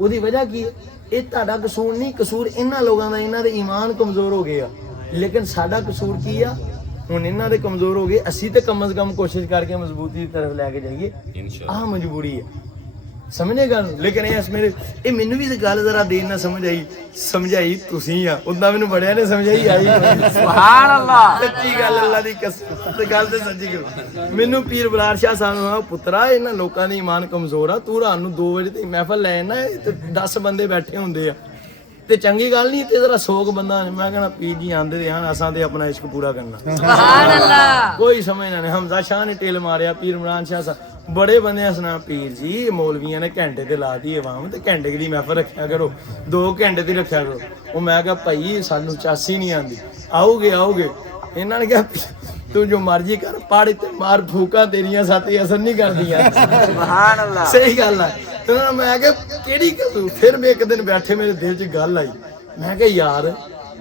ਉਹਦੀ ਵਜ੍ਹਾ ਕੀ ਹੈ? ਇਹ ਤੁਹਾਡਾ ਕਸੂਰ ਨਹੀਂ, ਕਸੂਰ ਇਹਨਾਂ ਲੋਕਾਂ ਦਾ, ਇਹਨਾਂ ਦੇ ਈਮਾਨ ਕਮਜ਼ੋਰ ਹੋ ਗਏ ਆ। ਲੇਕਿਨ ਸਾਡਾ ਕਸੂਰ ਕੀ ਆ? ਹੁਣ ਇਹਨਾਂ ਦੇ ਕਮਜ਼ੋਰ ਹੋ ਗਏ, ਅਸੀਂ ਤੇ ਕਮ ਸੇ ਕਮ ਕੋਸ਼ਿਸ਼ ਕਰਕੇ ਮਜ਼ਬੂਤੀ ਦੀ ਤਰਫ ਲੈ ਕੇ ਜਾਈਏ। ਆਹ ਮਜਬੂਰੀ ਹੈ, ਸਮਝੇ ਗੱਲ। ਲੇਕਿਨ ਇਹ ਮੈਨੂੰ ਵੀ ਗੱਲ ਜ਼ਰਾ ਦੇਰ ਨਾਲ ਸਮਝਾਈ ਤੁਸੀਂ ਆ, ਉਦਾਂ ਮੈਨੂੰ ਬੜਿਆਂ ਨੇ ਸਮਝਾਈ ਆਈ। ਸੁਭਾਨ ਅੱਲਾਹ, ਸੱਚੀ ਗੱਲ, ਅੱਲਾ ਦੀ ਕਸਮ ਤੇ ਗੱਲ ਤੇ ਸੱਚੀ ਗੱਲ। ਮੈਨੂੰ ਪੀਰ ਬਲਾਰ ਸ਼ਾਹ ਸਾਹਿਬ ਨੂੰ ਪੁੱਤਰਾ, ਇਹਨਾਂ ਲੋਕਾਂ ਦੀ ਈਮਾਨ ਕਮਜ਼ੋਰ ਆ, ਤੂੰ ਰਾਤ ਨੂੰ 2 ਵਜੇ ਤੇ ਮਹਿਫਲ ਲੈ ਨਾ, ਤੇ 10 ਬੰਦੇ ਬੈਠੇ ਹੁੰਦੇ ਆ ਤੇ ਚੰਗੀ ਗੱਲ ਨਹੀਂ, ਤੇ ਜ਼ਰਾ 100 ਬੰਦਾ। ਮੈਂ ਕਹਿਣਾ ਪੀਰ ਜੀ ਆਂਦੇ ਤੇ ਹਨ, ਅਸਾਂ ਤੇ ਆਪਣਾ ਇਸ਼ਕ ਪੂਰਾ ਕਰਨਾ। ਸੁਭਾਨ ਅੱਲਾਹ, ਕੋਈ ਸਮਝਣਾ ਨਹੀਂ। ਹਮਜ਼ਾ ਸ਼ਾਹ ਨੇ ਟੇਲ ਮਾਰਿਆ, ਪੀਰ ਇਮਰਾਨ ਸ਼ਾਹ ਸਾਹਿਬ, ਬੜੇ ਬੰਦੇ ਹਸਨਾ ਪੀਰ ਜੀ ਮੌਲਵੀਆਂ ਨੇ ਘੰਟੇ ਤੇ ਲਾਤੀ ਆਵਾਮ, ਤੇ ਘੰਟੇ ਦੀ ਮਹਿਫਲ ਰੱਖਿਆ ਕਰੋ, 2 ਘੰਟੇ ਦੀ ਰੱਖਿਆ ਕਰੋ। ਉਹ ਮੈਂ ਕਿਹਾ ਭਾਈ ਸਾਨੂੰ ਚਾਸੀ ਨਹੀਂ ਆਂਦੀ, ਆਓਗੇ। ਇਹਨਾਂ ਨੇ ਕਿਹਾ ਤੂੰ ਜੋ ਮਰਜ਼ੀ ਕਰ, ਪੜ ਤੇ ਮਾਰ, ਫੂਕਾਂ ਤੇਰੀਆਂ ਸਾਥੀ ਅਸਰ ਨਹੀਂ ਕਰਦੀਆਂ। ਸੁਭਾਨ ਅੱਲਾਹ, ਸਹੀ ਗੱਲ ਆ। ਤੇ ਮੈਂ ਕਿਹਾ ਕਿਹੜੀ ਗੱਲ? ਫਿਰ ਮੈਂ ਇੱਕ ਦਿਨ ਬੈਠੇ ਮੇਰੇ ਦਿਲ 'ਚ ਗੱਲ ਆਈ, ਮੈਂ ਕਿਹਾ ਯਾਰ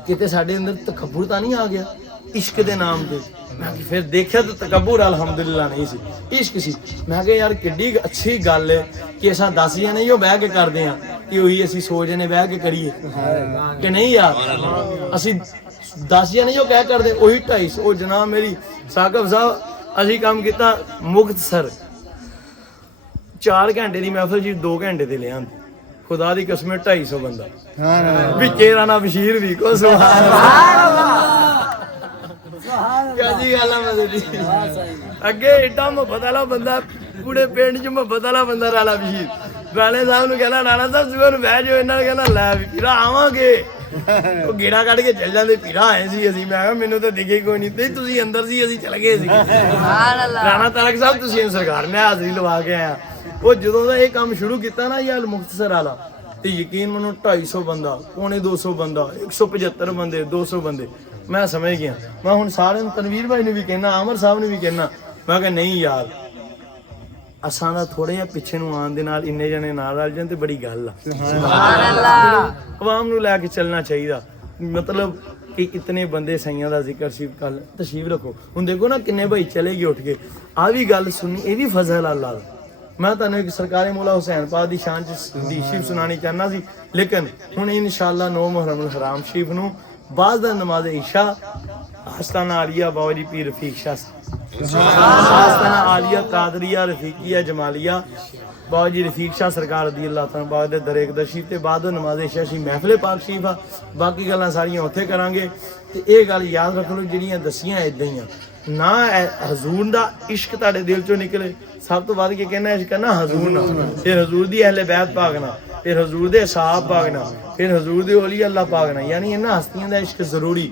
ਕਿਤੇ ਸਾਡੇ ਅੰਦਰ ਤਕੱਬੁਰ ਤਾਂ ਨਹੀਂ ਆ ਗਿਆ ਇਸ਼ਕ ਦੇ ਨਾਮ ਤੇ? ਮੈਂ ਫਿਰ ਦੇਖਿਆ ਤਾਂ ਤਕੱਬੁਰ ਅਲਹਮਦੁਲਿਲਾ ਨਹੀਂ ਸੀ, ਇਸ਼ਕ ਸੀ। ਮੈਂ ਕਿਹਾ ਯਾਰ ਕਿੱਡੀ ਅੱਛੀ ਗੱਲ ਹੈ ਕਿ ਅਸਾਂ 10 ਜਣੇ ਹੀ ਉਹ ਬਹਿ ਕੇ ਕਰਦੇ ਆ, ਕਿ ਉਹੀ ਅਸੀਂ 100 ਜਣੇ ਬਹਿ ਕੇ ਕਰੀਏ ਕਿ ਨਹੀਂ ਯਾਰ? ਅਸੀਂ 10 ਜਣੇ ਜੋ ਕਹਿ ਕਰਦੇ, ਉਹੀ 250। ਉਹ ਜਨਾਬ ਮੇਰੀ ਸਾਕਬ ਸਾਹਿਬ, ਅਸੀਂ ਕੰਮ ਕੀਤਾ ਮੁਕਤਸਰ, 4 ਘੰਟੇ ਦੀ ਮਹਿਫਲ ਜੀ 2 ਘੰਟੇ ਤੇ ਲਿਆਂਦੀ। ਖੁਦਾ ਦੀ ਕਸਮ 250 ਬੰਦਾ ਵਿੱਚੇ ਰਾਣਾ ਬਸ਼ੀਰ ਵੀ ਕੋ। ਸੁਭਾਨ ਕਾਜੀ ਗੱਲ ਆ ਮਜ਼ੇ ਅੱਗੇ ਏਡਾ ਮੁਹੱਬਤ ਵਾਲਾ ਬੰਦਾ, ਪੂਰੇ ਪਿੰਡ 'ਚ ਮੁਹੱਬਤ ਵਾਲਾ ਬੰਦਾ ਰਾਣਾ ਬਸ਼ੀਰ। ਰਾਣੇ ਸਾਹਿਬ ਨੂੰ ਕਹਿੰਦਾ ਰਾਣਾ ਸਾਹਿਬ ਸਵੇਰ ਨੂੰ ਬਹਿ ਜਾਓ, ਇਹਨਾਂ ਨੇ ਕਹਿੰਦਾ ਲੈ ਵੀ ਪੀਰਾ ਆਵਾਂਗੇ। ਉਹ ਗੇੜਾ ਕੱਢ ਕੇ ਚੱਲ ਜਾਂਦੇ, ਪੀਰਾ ਆਏ ਸੀ ਅਸੀਂ। ਮੈਂ ਕਿਹਾ ਮੈਨੂੰ ਤਾਂ ਦਿਖੇ ਕੋਈ ਨਹੀਂ, ਤੇ ਤੁਸੀਂ ਅੰਦਰ ਸੀ, ਅਸੀਂ ਚਲੇ ਗਏ ਸੀ। ਰਾਣਾ ਤਾਰਕ ਸਾਹਿਬ ਤੁਸੀਂ ਸਰਕਾਰ ਮੈਂ ਹਾਜ਼ਰੀ ਲਵਾ ਕੇ ਆਇਆ। ਉਹ ਜਦੋਂ ਦਾ ਇਹ ਕੰਮ ਸ਼ੁਰੂ ਕੀਤਾ ਨਾ ਯਾਰ ਮੁਕਤਸਰ ਵਾਲਾ, ਤੇ ਯਕੀਨ ਮੰਨੋ 250 ਬੰਦਾ, ਪੌਣੇ 200 ਬੰਦਾ, 175 ਬੰਦੇ, 200 ਬੰਦੇ, ਮੈਂ ਸਮਝ ਗਿਆ। ਮੈਂ ਹੁਣ ਸਾਰਿਆਂ ਨੂੰ, ਤਨਵੀਰ ਭਾਈ ਨੂੰ ਵੀ ਕਹਿਣਾ, ਆਮਰ ਸਾਹਿਬ ਨੂੰ ਵੀ ਕਹਿਣਾ, ਮੈਂ ਕਿਹਾ ਨਹੀਂ ਯਾਰ ਅਸਾਂ ਦਾ ਥੋੜਾ ਜਿਹਾ ਪਿੱਛੇ ਨੂੰ ਆਉਣ ਦੇ ਨਾਲ ਇੰਨੇ ਜਣੇ ਨਾਲ ਰਲ ਜਾਣ ਤੇ ਬੜੀ ਗੱਲ ਆ। ਸੁਭਾਨ ਅੱਲਾਹ, ਆਵਾਮ ਨੂੰ ਲੈ ਕੇ ਚੱਲਣਾ ਚਾਹੀਦਾ। ਮਤਲਬ ਕਿ ਇਤਨੇ ਬੰਦੇ ਸਈਆਂ ਦਾ ਜ਼ਿਕਰ ਸ਼ਰੀਫ ਕੱਲ ਤਸ਼ਰੀਫ ਰੱਖੋ। ਹੁਣ ਦੇਖੋ ਨਾ ਕਿੰਨੇ ਭਾਈ ਚਲੇ ਗਏ ਉੱਠ ਕੇ, ਆ ਵੀ ਗੱਲ ਸੁਣੀ, ਇਹ ਵੀ ਫਜ਼ਲ ਅੱਲਾਹ ਦਾ। ਮੈਂ ਤੁਹਾਨੂੰ ਇੱਕ ਸਰਕਾਰੇ ਮੌਲਾ ਹੁਸੈਨ ਪਾਕ ਦੀ ਸ਼ਾਨ 'ਚ ਸ਼ਰੀਫ ਸੁਣਾਣੀ ਚਾਹੁੰਦਾ ਸੀ, ਲੇਕਿਨ ਹੁਣ ਇਨਸ਼ਾਅੱਲਾ 9 ਮੁਹਰਮ ਹਰਾਮ ਸ਼ਰੀਫ ਨੂੰ ਬਾਅਦ ਦਾ ਨਮਾਜ਼ ਇਸ਼ਾ ਆਸਤਾਨਾ ਆਲੀਆ ਬਾਬਾ ਜੀ ਪੀਰ ਰਫੀਕ ਸ਼ਾਹ ਆਸਤਾਨਾ ਆਲੀਆ ਕਾਦਰੀਆ ਰਫੀਕੀਆ ਜਮਾਲੀਆ ਬਾਬਾ ਜੀ ਰਫੀਕ ਸ਼ਾਹ ਸਰਕਾਰ ਰਜ਼ੀ ਅੱਲਾਹ ਤਾਲਾ ਬਾਗ ਦੇ ਦਰੇਕ ਦਸ਼ੀ ਤੇ ਬਾਅਦ ਨਮਾਜ਼ ਇਸ਼ਾ ਸ਼ੀ ਮਹਿਫਲੇ ਪਾਕ ਸ਼ਰੀਫ ਆ। ਬਾਕੀ ਗੱਲਾਂ ਸਾਰੀਆਂ ਉੱਥੇ ਕਰਾਂਗੇ। ਤੇ ਇਹ ਗੱਲ ਯਾਦ ਰੱਖ ਲਓ, ਜਿਹੜੀਆਂ ਦਸੀਆਂ ਇਦਾਂ ਹੀ ਆ ਨਾ, ਹਜ਼ੂਰ ਦਾ ਇਸ਼ਕ ਤੁਹਾਡੇ ਦਿਲ ਚੋਂ ਨਿਕਲੇ। ਸਭ ਤੋਂ ਵੱਧ ਕੇ ਕਹਿੰਦਾ ਇਸ਼ਕ ਨਾ ਹਜ਼ੂਰ ਨਾਲ, ਫਿਰ ਹਜ਼ੂਰ ਦੀ ਅਹਿਲੇ ਬੈਤ ਪਾਕ ਨਾਲ, ਫਿਰ ਹਜ਼ੂਰ ਦੇ ਸਾਹਬ ਪਾਕ ਨਾਲ, ਫਿਰ ਹਜ਼ੂਰ ਦੇ ਔਲੀ ਅੱਲਾਹ ਪਾਕ ਨਾਲ, ਯਾਨੀ ਇਹਨਾਂ ਹਸਤੀਆਂ ਦਾ ਇਸ਼ਕ ਜ਼ਰੂਰੀ।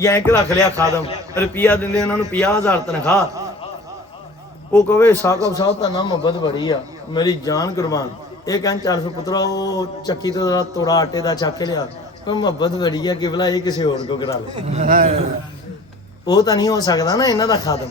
ਜਾਂ ਇੱਕ ਰੱਖ ਲਿਆ ਖਾਦਮ, ਰੁਪਿਆ ਦਿੰਦੇ ਉਹਨਾਂ ਨੂੰ 50,000 ਤਨਖਾਹ, ਉਹ ਕਹੇ ਸਾਕਬ ਸਾਹਿਬ ਤਾਂ ਨਾ ਮੁਹੱਬਤ ਬੜੀ ਆ, ਮੇਰੀ ਜਾਨ ਕੁਰਬਾਨ। ਇਹ ਕਹਿਣ 400 ਪੁੱਤਰਾ ਉਹ ਚੱਕੀ ਤੋਂ ਤੋੜਾ ਆਟੇ ਦਾ ਚੱਕ ਕੇ ਲਿਆ, ਕੋਈ ਮੁਹੱਬਤ ਬੜੀ ਆ ਕਿ ਭਲਾ ਇਹ ਕਿਸੇ ਹੋਰ ਕੋ ਕਰਾ ਲੈ। ਉਹ ਤਾਂ ਨਹੀਂ ਹੋ ਸਕਦਾ ਨਾ ਇਹਨਾਂ ਦਾ ਖਾਦਮ,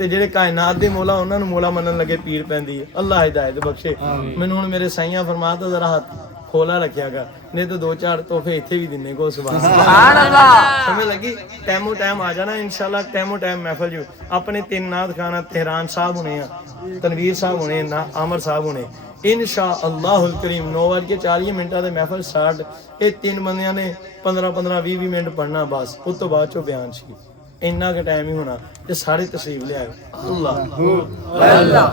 ਤੇ ਜਿਹੜੇ ਕਾਇਨਾਤ ਦੇ ਮੌਲਾ ਉਹਨਾਂ ਨੂੰ ਮੌਲਾ ਮੰਨਣ ਲੱਗੇ ਪੀੜ ਪੈਂਦੀ ਹੈ। ਅੱਲਾਹ ਹਿਦਾਇਤ ਬਖਸ਼ੇ। ਮੈਨੂੰ ਹੁਣ ਮੇਰੇ ਸਾਈਆਂ ਫਰਮਾਤਾ ਜ਼ਰਾ ਹੱਥ ਖੋਲਾ ਰੱਖਿਆ ਕਰ, ਨਹੀਂ ਤਾਂ 2-4 ਤੋਹਫੇ ਇੱਥੇ ਵੀ ਦਿੰਨੇ ਕੋ। ਸੁਭਾਨ ਅੱਲਾਹ। ਸਮਝ ਲੱਗੀ? ਟੈਮੋ ਟਾਈਮ ਆ ਜਾਣਾ ਇਨਸ਼ਾਅੱਲਾ। ਟੈਮੋ ਟਾਈਮ ਮਹਿਫਲ ਜੋ ਆਪਣੇ 3 ਨਾਤ ਖਾਨਾ ਤਹਿਰਾਨ ਸਾਹਿਬ ਹੋਣੇ ਆ, ਤਨਵੀਰ ਸਾਹਿਬ ਹੋਣੇ ਨਾ, ਆਮਰ ਸਾਹਿਬ ਹੋਣੇ ਇਨਸ਼ਾਅੱਲਾਹੁਲ ਕਰੀਮ। 9:40 ਦੇ ਮਹਿਫਲ ਸਟਾਰਟ। ਇਹ 3 ਬੰਦਿਆਂ ਨੇ 15-20 ਮਿੰਟ ਪੜ੍ਹਨਾ ਬਸ, ਉਸ ਤੋਂ ਬਾਅਦ ਚੋਂ ਬਿਆਨ ਸੀ। ਇੰਨਾ ਕੁ ਟਾਈਮ ਹੀ ਹੋਣਾ ਤੇ ਸਾਰੇ ਤਸ਼ਰੀਫ ਲਿਆਏ। ਅੱਲਾਹ